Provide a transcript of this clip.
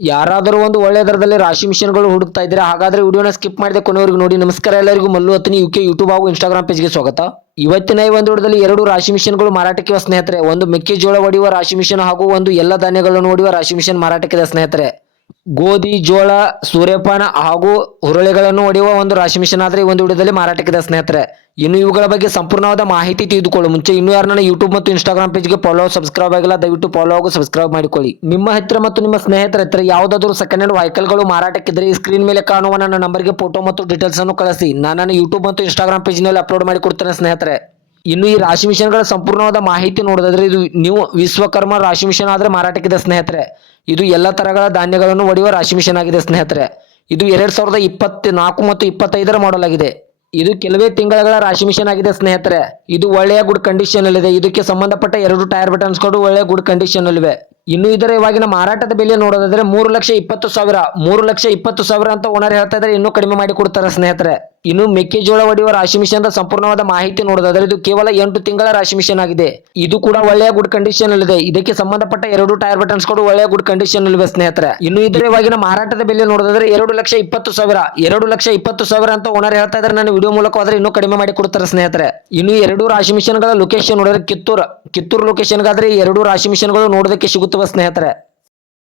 ಯಾರಾದರೂ ಒಂದು ಒಳ್ಳೆ ದರದಲ್ಲಿ ರಾಶಿ ಮಿಷನ್ಗಳು ಹುಡುಕ್ತಾ ಇದ್ರೆ ಹಾಗಾದ್ರೆ ವಿಡಿಯೋನ ಸ್ಕಿಪ್ ಮಾಡಿದೆ ಕೊನೆವರೆಗೂ ನೋಡಿ. ನಮಸ್ಕಾರ ಎಲ್ಲರಿಗೂ, ಮಲ್ಲು ಹತ್ತನಿ, ಯುಕೆ ಯೂಟ್ಯೂಬ್ ಹಾಗೂ ಇನ್ಸ್ಟಾಗ್ರಾಮ್ ಪೇಜ್ಗೆ ಸ್ವಾಗತ. ಇವತ್ತಿನ ಈ ಒಂದು ವಿಡಿಯೋದಲ್ಲಿ ಎರಡು ರಾಶಿ ಮಿಷನ್ಗಳು ಮಾರಾಟಕ್ಕೆ ಸ್ನೇಹಿತರೆ. ಒಂದು ಮೆಕ್ಕೆಜೋಳ ಒಡೆಯುವ ರಾಶಿ ಮಿಷನ್ ಹಾಗೂ ಒಂದು ಎಲ್ಲ ಧಾನ್ಯಗಳನ್ನು ಒಡೆಯುವ ರಾಶಿ ಮಿಷನ್ ಮಾರಾಟಕ್ಕಿದೆ ಸ್ನೇಹಿತರೆ. ಗೋಧಿ, ಜೋಳ, ಸೂರ್ಯಪಾನ ಹಾಗೂ ಹುರುಳಿಗಳನ್ನು ಹೊಡೆಯುವ ಒಂದು ರಾಶಿ ಮಿಷನ್ ಆದರೆ ಈ ಒಂದು ವಿಡಿಯೋದಲ್ಲಿ ಮಾರಾಟಕ್ಕಿದೆ ಸ್ನೇಹಿತರೆ. ಇನ್ನು ಇವುಗಳ ಬಗ್ಗೆ ಸಂಪೂರ್ಣವಾದ ಮಾಹಿತಿ ತಿಳಿದುಕೊಳ್ಳು. ಮುಂಚೆ ಇನ್ನು ಯಾರು ನನ್ನ ಯೂಟ್ಯೂಬ್ ಮತ್ತು ಇನ್ಸ್ಟಾಗ್ರಾಮ್ ಪೇಜ್ಗೆ ಫಾಲೋ ಸಬ್ಸ್ಕ್ರೈಬ್ ಆಗಿಲ್ಲ, ದಯವಿಟ್ಟು ಫಾಲೋ ಹಾಗೂ ಸಬ್ಸ್ಕ್ರೈಬ್ ಮಾಡಿಕೊಳ್ಳಿ. ನಿಮ್ಮ ಹತ್ತಿರ ಮತ್ತು ನಿಮ್ಮ ಸ್ನೇಹಿತರ ಹತ್ತಿರ ಯಾವುದಾದರೂ ಸೆಕೆಂಡ್ ಹ್ಯಾಂಡ್ ವೆಹಿಕಲ್ಗಳು ಮಾರಾಟಕ್ಕಿದ್ರೆ ಈ ಸ್ಕ್ರೀನ್ ಮೇಲೆ ಕಾಣುವ ನನ್ನ ನಂಬರ್ಗೆ ಫೋಟೋ ಮತ್ತು ಡೀಟೇಲ್ಸ್ ಅನ್ನು ಕಳಿಸಿ. ನಾನು ನನ್ನ ಯೂಟ್ಯೂಬ್ ಮತ್ತು ಇನ್ಸ್ಟಾಗ್ರಾಮ್ ಪೇಜ್ನಲ್ಲಿ ಅಪ್ಲೋಡ್ ಮಾಡಿ ಕೊಡ್ತೇನೆ ಸ್ನೇಹಿತರೆ. ಇನ್ನು ಈ ರಾಶಿ ಮಿಷನ್ಗಳ ಸಂಪೂರ್ಣವಾದ ಮಾಹಿತಿ ನೋಡೋದಾದ್ರೆ ಇದು ನೀವು ವಿಶ್ವಕರ್ಮ ರಾಶಿ ಮಿಷನ್ ಆದ್ರೆ ಮಾರಾಟಕ್ಕಿದೆ ಸ್ನೇಹಿತರೆ. ಇದು ಎಲ್ಲ ತರಗಳ ಧಾನ್ಯಗಳನ್ನು ಒಡೆಯುವ ರಾಶಿ ಮಿಷನ್ ಆಗಿದೆ ಸ್ನೇಹಿತರೆ. ಇದು ಎರಡ್ ಸಾವಿರದ ಇಪ್ಪತ್ನಾಲ್ಕು ಮತ್ತು ಇಪ್ಪತ್ತೈದರ ಮಾಡಲ್ ಆಗಿದೆ. ಇದು ಕೆಲವೇ ತಿಂಗಳ ರಾಶಿ ಮಿಷನ್ ಆಗಿದೆ ಸ್ನೇಹಿತರೆ. ಇದು ಒಳ್ಳೆಯ ಗುಡ್ ಕಂಡೀಷನ್ ಅಲ್ಲಿದೆ. ಇದಕ್ಕೆ ಸಂಬಂಧಪಟ್ಟ ಎರಡು ಟೈರ್ ಬಟನ್ಸ್ಗಳು ಒಳ್ಳೆಯ ಗುಡ್ ಕಂಡೀಷನ್ ಅಲ್ಲಿವೆ. ಇನ್ನು ಇದರ ಇವಾಗಿನ ಮಾರಾಟದ ಬೆಲೆ ನೋಡೋದಾದ್ರೆ ಮೂರು ಲಕ್ಷ ಇಪ್ಪತ್ತು ಸಾವಿರ. ಮೂರು ಲಕ್ಷ ಇಪ್ಪತ್ತು ಸಾವಿರ ಅಂತ ಓನರ್ ಹೇಳ್ತಾ ಇದ್ರೆ ಇನ್ನೂ ಕಡಿಮೆ ಮಾಡಿ ಕೊಡ್ತಾರೆ ಸ್ನೇಹಿತರೆ. ಇನ್ನು ಮೆಕ್ಕೆಜೋಳ ಒಡೆಯುವ ರಾಶಿ ಮಿಷನ್ ಸಂಪೂರ್ಣವಾದ ಮಾಹಿತಿ ನೋಡೋದಾದ್ರೆ ಇದು ಕೇವಲ ಎಂಟು ತಿಂಗಳ ರಾಶಿ ಮಿಷನ್ ಆಗಿದೆ. ಇದು ಕೂಡ ಒಳ್ಳೆಯ ಗುಡ್ ಕಂಡೀಷನ್ ಅಲ್ಲಿದೆ. ಇದಕ್ಕೆ ಸಂಬಂಧಪಟ್ಟ ಎರಡು ಟೈರ್ ಬಟನ್ಸ್ ಕೂಡ ಒಳ್ಳೆಯ ಗುಡ್ ಕಂಡೀಷನ್ ಅಲ್ಲಿವೆ ಸ್ನೇಹಿತರೆ. ಇನ್ನು ಇದ್ರೆ ಇವಾಗಿನ ಮಾರಾಟದ ಬೆಲೆ ನೋಡೋದಾದ್ರೆ ಎರಡು ಲಕ್ಷ ಇಪ್ಪತ್ತು ಸಾವಿರ. ಎರಡು ಲಕ್ಷ ಇಪ್ಪತ್ತು ಸಾವಿರ ಅಂತ ಓನರ್ ಹೇಳ್ತಾ ಇದ್ರೆ ನಾನು ವಿಡಿಯೋ ಮೂಲಕ ಆದ್ರೆ ಇನ್ನೂ ಕಡಿಮೆ ಮಾಡಿ ಕೊಡ್ತಾರೆ ಸ್ನೇಹಿತರೆ. ಇನ್ನು ಎರಡು ರಾಶಿ ಮಿಷನ್ಗಳ ಲೊಕೇಶನ್ ನೋಡಿದ್ರೆ ಕಿತ್ತೂರ್, ಕಿತ್ತೂರು ಲೊಕೇಶನ್ ಗಾದ್ರೆ ಎರಡು ರಾಶಿ ಮಿಷನ್ಗಳು ನೋಡೋದಕ್ಕೆ ಸಿಗುತ್ತವೆ ಸ್ನೇಹಿತರೆ.